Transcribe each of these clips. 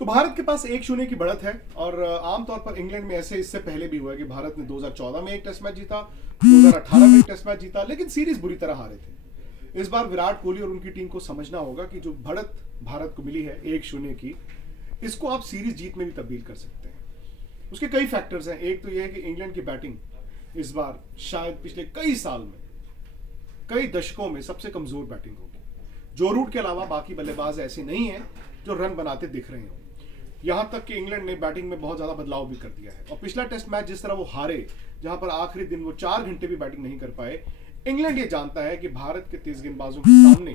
तो भारत के पास 1-0 की बढ़त है और आमतौर पर इंग्लैंड में ऐसे इससे पहले भी हुआ है कि भारत ने 2014 में एक टेस्ट मैच जीता, 2018 में एक टेस्ट मैच जीता, लेकिन सीरीज बुरी तरह हारे थे। इस बार विराट कोहली और उनकी टीम को समझना होगा कि जो बढ़त भारत को मिली है 1-0 की, इसको आप सीरीज जीत में भी तब्दील कर सकते हैं। उसके कई फैक्टर्स हैं। एक तो यह है कि इंग्लैंड की बैटिंग इस बार शायद पिछले कई साल में, कई दशकों में सबसे कमजोर बैटिंग होगी। जो रूट के अलावा बाकी बल्लेबाज ऐसे नहीं हैं जो रन बनाते दिख रहे हो। यहां तक कि इंग्लैंड ने बैटिंग में बहुत ज्यादा बदलाव भी कर दिया है और पिछला टेस्ट मैच जिस तरह वो हारे, जहां पर आखिरी दिन वो 4 घंटे भी बैटिंग नहीं कर पाए, इंग्लैंड ये जानता है कि भारत के तेज गेंदबाजों के सामने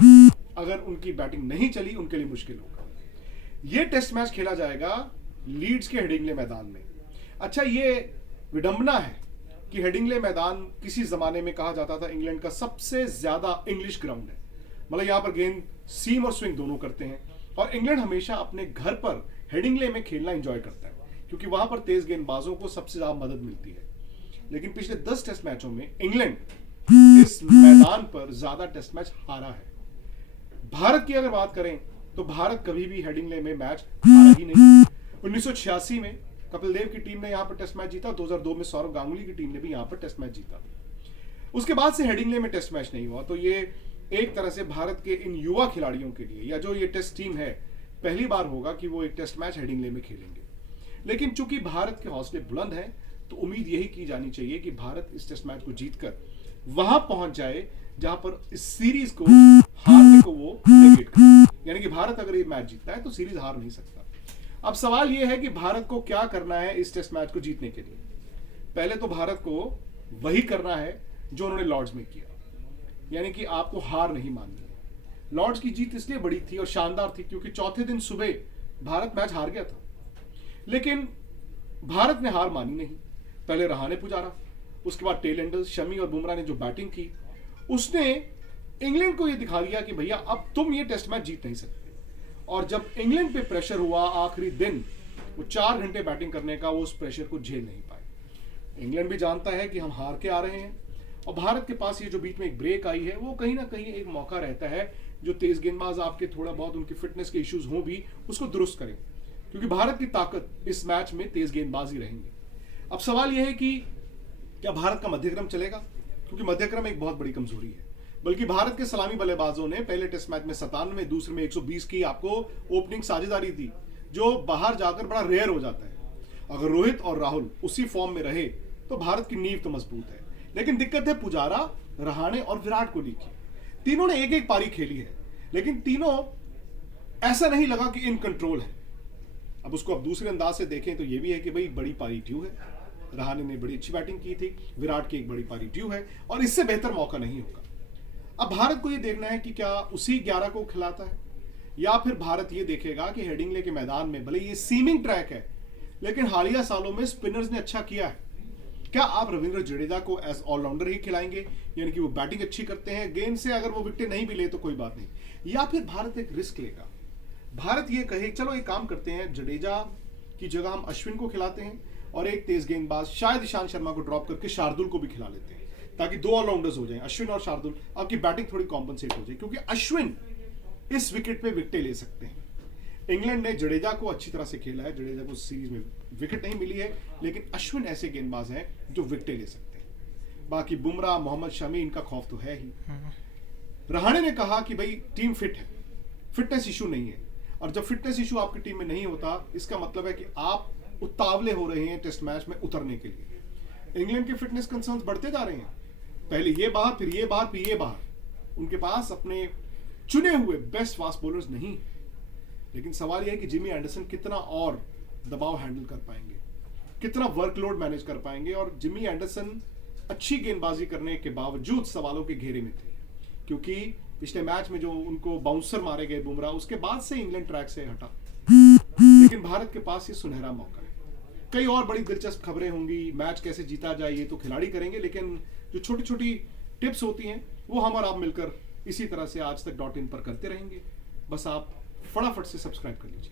अगर उनकी बैटिंग नहीं चली, उनके लिए मुश्किल होगा। ये टेस्ट मैच खेला जाएगा लीड्स के हेडिंग्ले मैदान में। अच्छा, ये विडंबना है कि हेडिंग्ले मैदान किसी जमाने में कहा जाता था इंग्लैंड का सबसे ज्यादा इंग्लिश ग्राउंड है। मतलब यहां पर गेंद सीम और स्विंग दोनों करते हैं और इंग्लैंड हमेशा अपने घर पर हेडिंग्ले में खेलना एंजॉय करता है क्योंकि वहां पर तेज गेंदबाजों को सबसे ज्यादा मदद मिलती है। लेकिन पिछले 10 टेस्ट मैचों में इंग्लैंड इस मैदान पर ज्यादा टेस्ट मैच हारा है। भारत की अगर बात करें तो भारत कभी भी हेडिंग्ले में मैच हारा ही नहीं। 1986 में कपिल देव की टीम ने यहां पर टेस्ट मैच जीता, 2002 में सौरव गांगुली की टीम ने भी यहां पर टेस्ट मैच जीता। उसके बाद से हेडिंग्ले में टेस्ट मैच नहीं हुआ। तो ये एक तरह से भारत के इन युवा खिलाड़ियों के लिए, या जो ये टेस्ट टीम है, पहली बार होगा कि वो एक टेस्ट मैच हेडिंग्ले में खेलेंगे। लेकिन चूंकि भारत के हौसले बुलंद हैं, तो उम्मीद यही की जानी चाहिए कि भारत इस टेस्ट मैच को जीतकर वहां पहुंच जाए जहां पर इस सीरीज को हारने को वो नेगेट करे। यानी कि भारत अगर ये मैच जीतता है तो सीरीज हार नहीं सकता। अब सवाल यह है कि भारत को क्या करना है इस टेस्ट मैच को जीतने के लिए। पहले तो भारत को वही करना है जो उन्होंने लॉर्ड्स में किया, यानी कि आपको हार नहीं माननी है। लॉर्ड्स की जीत इसलिए बड़ी थी और शानदार थी क्योंकि चौथे दिन सुबह भारत मैच हार गया था, लेकिन भारत ने हार मानी नहीं। पहले रहाणे पुजारा, उसके बाद टेल एंडर्स, शमी और बुमराह ने जो बैटिंग की, उसने इंग्लैंड को यह दिखा दिया कि भैया अब तुम ये टेस्ट मैच जीत नहीं सकते। और जब इंग्लैंड पे प्रेशर हुआ आखिरी दिन, वो 4 घंटे बैटिंग करने का, वो उस प्रेशर को झेल नहीं पाए। इंग्लैंड भी जानता है कि हम हार के आ रहे हैं और भारत के पास ये जो बीच में एक ब्रेक आई है, वो कहीं ना कहीं एक मौका रहता है जो तेज गेंदबाज आपके थोड़ा बहुत उनकी फिटनेस के इश्यूज हो भी उसको दुरुस्त करें, क्योंकि भारत की ताकत इस मैच में तेज गेंदबाज ही रहेंगे। अब सवाल यह है कि क्या भारत का मध्यक्रम चलेगा, क्योंकि मध्यक्रम एक बहुत बड़ी कमजोरी है। बल्कि भारत के सलामी बल्लेबाजों ने पहले टेस्ट मैच में 97, दूसरे में 120 की आपको ओपनिंग साझेदारी दी, जो बाहर जाकर बड़ा रेयर हो जाता है। अगर रोहित और राहुल उसी फॉर्म में रहे तो भारत की नींव तो मजबूत है। लेकिन दिक्कत है पुजारा, रहाणे और विराट कोहली की। तीनों ने एक एक पारी खेली है, लेकिन तीनों ऐसा नहीं लगा कि इन कंट्रोल है। अब उसको अब दूसरे अंदाज से देखें तो ये भी है कि भाई बड़ी पारी ड्यू है। रहाणे ने बड़ी अच्छी बैटिंग की थी, विराट की एक बड़ी पारी ड्यू है और इससे बेहतर मौका नहीं होगा। अब भारत को यह देखना है कि क्या उसी 11 को खिलाता है, या फिर भारत ये देखेगा कि हेडिंग्ले के मैदान में भले ये सीमिंग ट्रैक है, लेकिन हालिया सालों में स्पिनर्स ने अच्छा किया है। क्या आप रविंद्र जडेजा को एज ऑलराउंडर ही खिलाएंगे, यानी कि वो बैटिंग अच्छी करते हैं, गेंद से अगर वो विकेट नहीं भी ले तो कोई बात नहीं, या फिर भारत एक रिस्क लेगा। भारत ये कहे चलो एक काम करते हैं, जडेजा की जगह हम अश्विन को खिलाते हैं और एक तेज गेंदबाज शायद ईशांत शर्मा को ड्रॉप करके शार्दुल को भी खिला लेते हैं, ताकि 2 ऑलराउंडर्स हो जाएं, अश्विन और शार्दुल। आपकी बैटिंग थोड़ी कॉम्पनसेट हो जाए, क्योंकि अश्विन इस विकेट पे विकेटें ले सकते हैं। इंग्लैंड ने जडेजा को अच्छी तरह से खेला है, जडेजा को सीरीज में विकेट नहीं मिली है, लेकिन अश्विन ऐसे गेंदबाज हैं जो विकेटें ले सकते हैं। बाकी बुमराह, मोहम्मद शमी, इनका खौफ तो है ही। रहाणे ने कहा कि भाई टीम फिट है, फिटनेस इशू नहीं है, और जब फिटनेस इशू आपकी टीम में नहीं होता, इसका मतलब है कि आप उतावले हो रहे हैं टेस्ट मैच में उतरने के लिए। इंग्लैंड के फिटनेस कंसर्न्स बढ़ते जा रहे हैं, पहले ये बाहर, फिर ये बाहर, फिर ये बाहर। उनके पास अपने चुने हुए बेस्ट फास्ट बॉलर्स नहीं। लेकिन सवाल यह है कि जिमी एंडरसन कितना और दबाव हैंडल कर पाएंगे, कितना वर्कलोड मैनेज कर पाएंगे। और जिमी एंडरसन अच्छी गेंदबाजी करने के बावजूद सवालों के घेरे में थे, क्योंकि पिछले मैच में जो उनको बाउंसर मारे गए बुमराह, उसके बाद से इंग्लैंड ट्रैक से हटा। लेकिन भारत के पास ये सुनहरा मौका है। कई और बड़ी दिलचस्प खबरें होंगी, मैच कैसे जीता जाए ये तो खिलाड़ी करेंगे, लेकिन जो छोटी छोटी टिप्स होती हैं वो हम और आप मिलकर इसी तरह से आज तक .in पर करते रहेंगे। बस आप फटाफट से सब्सक्राइब कर लीजिए।